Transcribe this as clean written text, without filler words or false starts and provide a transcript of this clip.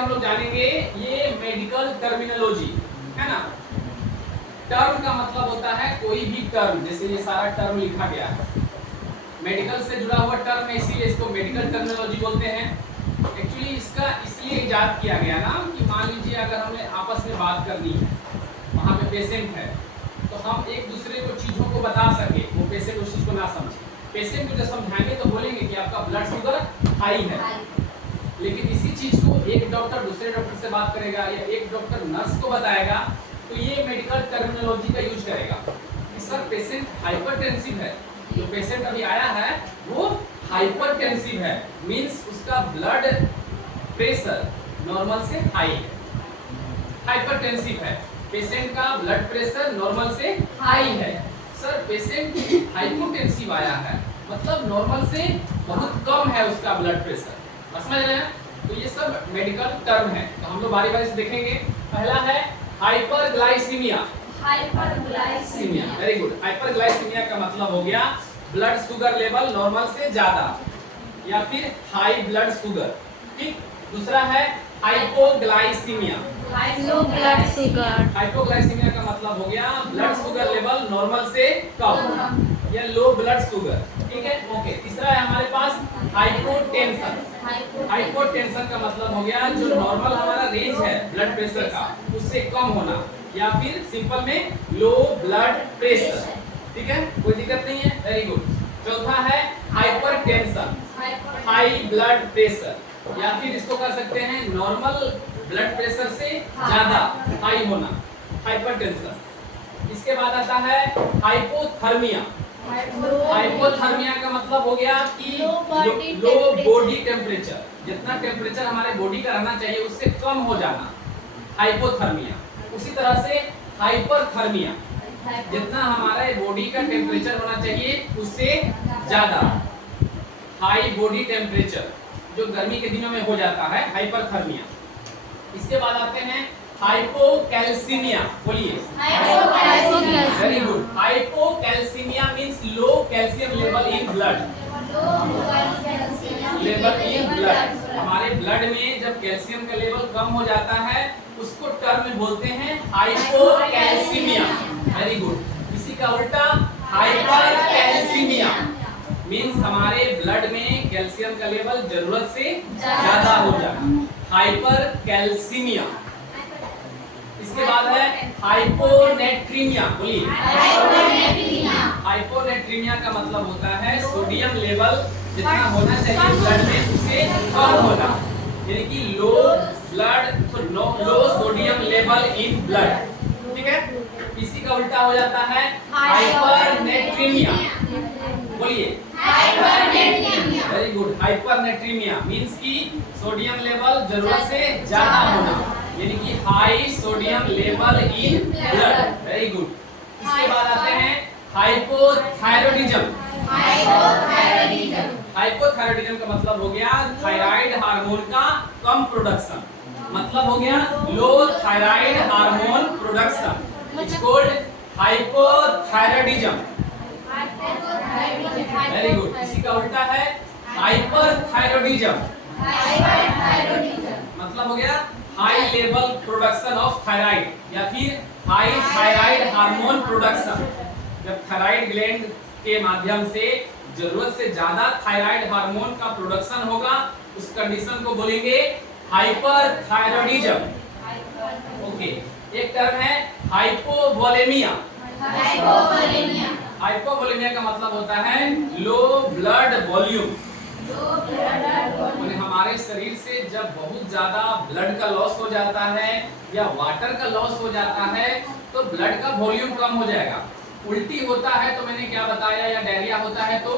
हम लोग जानेंगे ये मेडिकल टर्मिनोलॉजी, है ना। टर्म का मतलब होता है कोई भी टर्म, जैसे ये सारा टर्म लिखा गया है, मेडिकल से जुड़ा हुआ टर्म है, इसीलिए इसको मेडिकल टर्मिनोलॉजी बोलते हैं। एक्चुअली इसका इसलिए इजाद किया गया ना कि मान लीजिए अगर हमें आपस में बात करनी है, वहाँ पे पेशेंट है, तो हम एक दूसरे को चीज़ों को बता सके, वो पेशेंट उस चीज़ को ना समझे। पेशेंट को जब समझाएंगे तो बोलेंगे कि आपका ब्लड शुगर हाई है, लेकिन इसी चीज़ को एक डॉक्टर दूसरे डॉक्टर से बात करेगा या एक डॉक्टर नर्स को बताएगा, तो ये मेडिकल टर्मिनोलॉजी का यूज करेगा कि सर पेशेंट हाइपरटेंसिव है, जो पेशेंट अभी आया है वो हाइपरटेंसिव है, मींस उसका ब्लड प्रेशर नॉर्मल से हाई है। हाइपरटेंसिव है, पेशेंट का ब्लड प्रेशर नॉर्मल से हाई है। सर पेशेंट हाइपोटेंसिव आया है, मतलब नॉर्मल से बहुत कम है उसका ब्लड प्रेशर, समझ रहे हैं। तो ये सब मेडिकल टर्म है, तो हम लोग बारी बारी से देखेंगे। पहला है hyperglycaemia. Hyperglycaemia, very good. Hyperglycaemia का मतलब हो गया ब्लड शुगर लेवल नॉर्मल से ज्यादा या फिर हाई ब्लड शुगर, ठीक। दूसरा है हाइपोग्लाइसीमिया। हाइपोग्लाइसीमिया का मतलब हो गया ब्लड शुगर लेवल नॉर्मल से कम या लो ब्लड शुगर, ठीक है, ओके। तीसरा है हमारे पास हाइपोटेंशन। हाइपोटेंशन का मतलब हो गया जो नॉर्मल हमारा रेंज है ब्लड प्रेशर का उससे कम होना या फिर सिंपल में लो ब्लड प्रेशर, ठीक है, कोई दिक्कत नहीं है, वेरी गुड। चौथा है हाइपरटेंशन, हाई ब्लड प्रेशर या फिर इसको कर सकते हैं नॉर्मल ब्लड प्रेशर से ज्यादा हाई होना, हाइपरटेंशन। इसके बाद आता है हाइपोथर्मिया। हाइपोथर्मिया का मतलब हो गया कि लो बॉडी टेम्परेचर, जितना टेम्परेचर हमारे बॉडी का रहना चाहिए उससे कम हो जाना, हाइपोथर्मिया। उसी तरह से हाइपरथर्मिया, जितना हमारे बॉडी का टेम्परेचर होना चाहिए उससे ज्यादा, हाई बॉडी टेम्परेचर जो गर्मी के दिनों में हो जाता है, हाइपरथर्मिया। इसके बाद आते हैं हाइपोकैल्सीमिया, बोलिए। Very good. Hypocalcaemia means low calcium level in blood. Level in blood, हमारे ब्लड में जब कैल्शियम का लेवल कम हो जाता है उसको टर्म में बोलते हैं हाइपोकैल्सीमिया, वेरी गुड। इसी का उल्टा हाइपरकैल्सीमिया मींस हमारे ब्लड में कैल्शियम का लेवल जरूरत से ज्यादा हो जाना, हाइपरकैल्सीमिया। इसके बाद है हाइपोनेट्रीमिया, बोलिए। हाइपोनेट्रीमिया का मतलब होता है सोडियम लेवल जितना होना चाहिए ब्लड में उससे कम होना, यानी कि लो सोडियम लेवल इन ब्लड, ठीक है। इसी का उल्टा हो जाता है हाइपरनेट्रीमिया, बोलिए। Very good. हाइपरनेट्रीमिया मींस की सोडियम लेवल जरूरत से ज्यादा होना, यानी कि high sodium level in blood, very good. इसके बाद आते हैं हाइपोथायरॉयडिज्म। हाइपोथायरॉयडिज्म का मतलब हो गया थायराइड हार्मोन का कम प्रोडक्शन, मतलब हो गया low thyroid hormone production, it's called hypothyroidism, very good. इसी का उल्टा है हाइपरथायरॉयडिज्म, मतलब हो गया high level production of thyroid या फिर हाई थायराइड हार्मोन प्रोडक्शन। जब थायराइड ग्लैंड के माध्यम से जरूरत से ज्यादा थायराइड हार्मोन का प्रोडक्शन होगा उस कंडीशन को बोलेंगे हाइपरथायरॉयडिज्म, ओके। एक टर्म है हाइपोवोलेमिया। हाइपोवोलेमिया का मतलब होता है लो ब्लड वॉल्यूम, हमारे शरीर से जब बहुत ज्यादा ब्लड का लॉस हो जाता है या वाटर का लॉस हो जाता है तो ब्लड का वॉल्यूम कम हो जाएगा। उल्टी होता है तो मैंने क्या बताया, या डायरिया होता है तो